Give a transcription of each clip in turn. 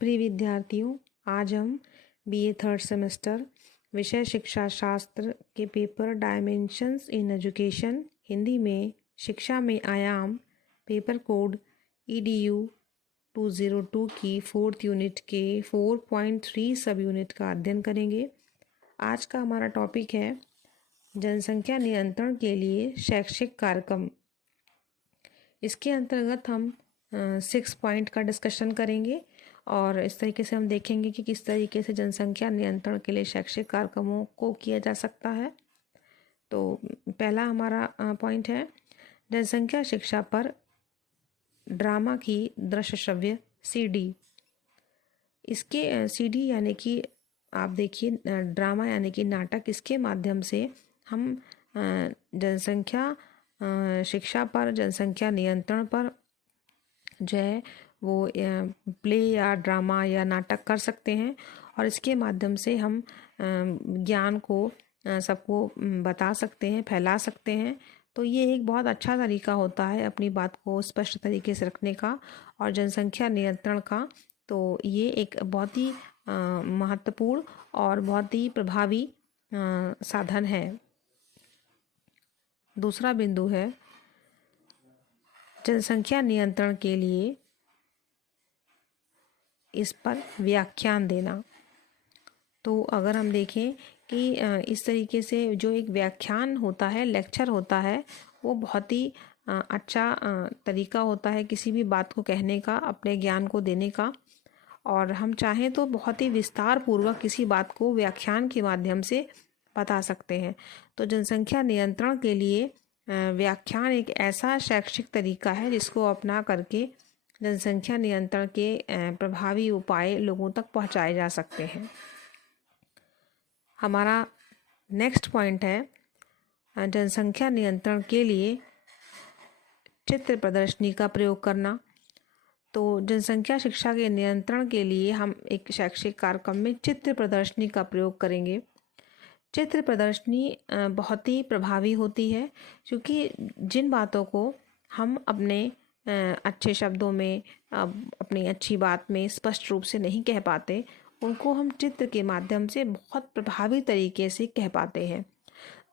प्रिय विद्यार्थियों, आज हम बीए थर्ड सेमेस्टर विषय शिक्षा शास्त्र के paper dimensions in education Hindi में शिक्षा में आयाम पेपर कोड EDU 202 की 4th यूनिट के 4.3 सब यूनिट का अध्ययन करेंगे। आज का हमारा टॉपिक है जनसंख्या नियंत्रण के लिए शैक्षिक कार्यक्रम। इसके अंतर्गत हम 6 पॉइंट का डिस्कशन करेंगे और इस तरीके से हम देखेंगे कि किस तरीके से जनसंख्या नियंत्रण के लिए शैक्षिक कार्यक्रमों को किया जा सकता है। तो पहला हमारा पॉइंट है जनसंख्या शिक्षा पर ड्रामा की दृश्य श्रव्य CD। इसके CD यानी कि आप देखिए ड्रामा यानी कि नाटक, इसके माध्यम से हम जनसंख्या शिक्षा पर, जनसंख्या नियंत्रण पर जो है वो प्ले या ड्रामा या नाटक कर सकते हैं और इसके माध्यम से हम ज्ञान को सबको बता सकते हैं, फैला सकते हैं। तो ये एक बहुत अच्छा तरीका होता है अपनी बात को स्पष्ट तरीके से रखने का और जनसंख्या नियंत्रण का। तो ये एक बहुत ही महत्वपूर्ण और बहुत ही प्रभावी साधन है। दूसरा बिंदु है जनसंख्या नियंत्रण के लिए इस पर व्याख्यान देना। तो अगर हम देखें कि इस तरीके से जो एक व्याख्यान होता है, लेक्चर होता है, वो बहुत ही अच्छा तरीका होता है किसी भी बात को कहने का, अपने ज्ञान को देने का। और हम चाहें तो बहुत ही विस्तार पूर्वक किसी बात को व्याख्यान के माध्यम से बता सकते हैं। तो जनसंख्या नियंत्रण के लिए व्याख्यान एक ऐसा शैक्षिक तरीका है जिसको अपना करके जनसंख्या नियंत्रण के प्रभावी उपाय लोगों तक पहुंचाए जा सकते हैं। हमारा नेक्स्ट पॉइंट है जनसंख्या नियंत्रण के लिए चित्र प्रदर्शनी का प्रयोग करना। तो जनसंख्या शिक्षा के नियंत्रण के लिए हम एक शैक्षिक कार्यक्रम में चित्र प्रदर्शनी का प्रयोग करेंगे। चित्र प्रदर्शनी बहुत ही प्रभावी होती है क्योंकि जिन बातों को हम अपने अच्छे शब्दों में, अपनी अच्छी बात में स्पष्ट रूप से नहीं कह पाते, उनको हम चित्र के माध्यम से बहुत प्रभावी तरीके से कह पाते हैं।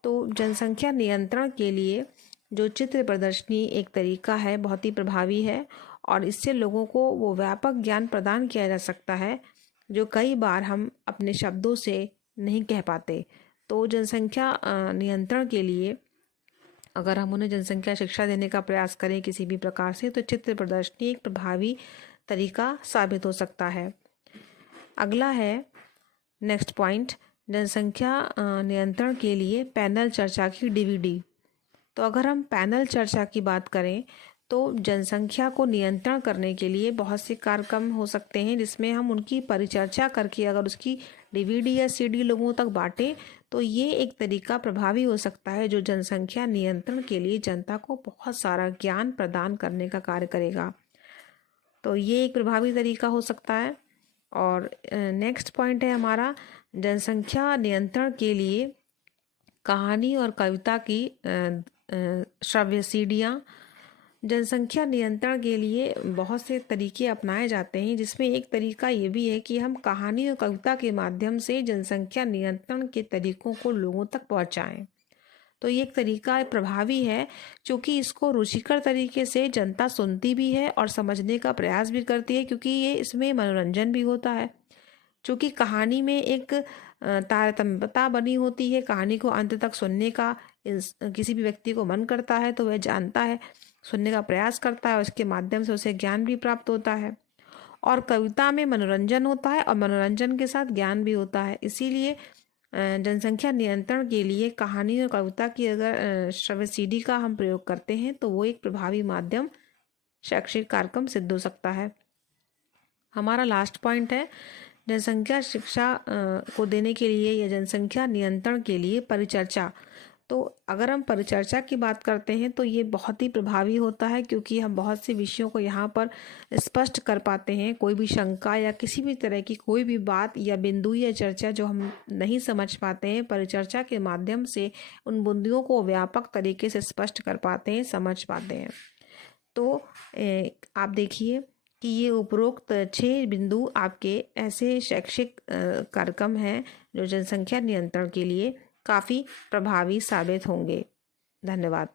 तो जनसंख्या नियंत्रण के लिए जो चित्र प्रदर्शनी एक तरीका है बहुत ही प्रभावी है और इससे लोगों को वो व्यापक ज्ञान प्रदान किया जा सकता है जो कई बार हम अपने शब्दों से नहीं कह पाते। तो जनसंख्या नियंत्रण के लिए अगर हम उन्हें जनसंख्या शिक्षा देने का प्रयास करें किसी भी प्रकार से, तो चित्र प्रदर्शनी एक प्रभावी तरीका साबित हो सकता है। अगला है नेक्स्ट पॉइंट जनसंख्या नियंत्रण के लिए पैनल चर्चा की DVD। तो अगर हम पैनल चर्चा की बात करें तो जनसंख्या को नियंत्रण करने के लिए बहुत से कार्यक्रम हो सकते हैं जिसमें हम उनकी परिचर्चा करके अगर उसकी DVD या CD लोगों तक बांटें तो ये एक तरीका प्रभावी हो सकता है जो जनसंख्या नियंत्रण के लिए जनता को बहुत सारा ज्ञान प्रदान करने का कार्य करेगा। तो ये एक प्रभावी तरीका हो सकता है। और नेक्स्ट पॉइंट है हमारा जनसंख्या नियंत्रण के लिए कहानी और कविता की श्रव्य CDयाँ। जनसंख्या नियंत्रण के लिए बहुत से तरीके अपनाए जाते हैं जिसमें एक तरीका ये भी है कि हम कहानी और कविता के माध्यम से जनसंख्या नियंत्रण के तरीकों को लोगों तक पहुंचाएं। तो ये एक तरीका प्रभावी है क्योंकि इसको रुचिकर तरीके से जनता सुनती भी है और समझने का प्रयास भी करती है क्योंकि ये इसमें मनोरंजन भी होता है। क्योंकि कहानी में एक तारतम्यता बनी होती है, कहानी को अंत तक सुनने का किसी भी व्यक्ति को मन करता है तो वह जानता है, सुनने का प्रयास करता है और इसके माध्यम से उसे ज्ञान भी प्राप्त होता है। और कविता में मनोरंजन होता है और मनोरंजन के साथ ज्ञान भी होता है। इसीलिए जनसंख्या नियंत्रण के लिए कहानी और कविता की अगर श्रव्य CD का हम प्रयोग करते हैं तो वो एक प्रभावी माध्यम शैक्षिक कार्यक्रम सिद्ध हो सकता है। हमारा लास्ट पॉइंट है जनसंख्या शिक्षा को देने के लिए या जनसंख्या नियंत्रण के लिए परिचर्चा। तो अगर हम परिचर्चा की बात करते हैं तो ये बहुत ही प्रभावी होता है क्योंकि हम बहुत से विषयों को यहाँ पर स्पष्ट कर पाते हैं। कोई भी शंका या किसी भी तरह की कोई भी बात या बिंदु या चर्चा जो हम नहीं समझ पाते हैं, परिचर्चा के माध्यम से उन बिंदुओं को व्यापक तरीके से स्पष्ट कर पाते हैं, समझ पाते हैं। तो आप देखिए कि ये उपरोक्त 6 बिंदु आपके ऐसे शैक्षिक कार्यक्रम हैं जो जनसंख्या नियंत्रण के लिए काफ़ी प्रभावी साबित होंगे। धन्यवाद।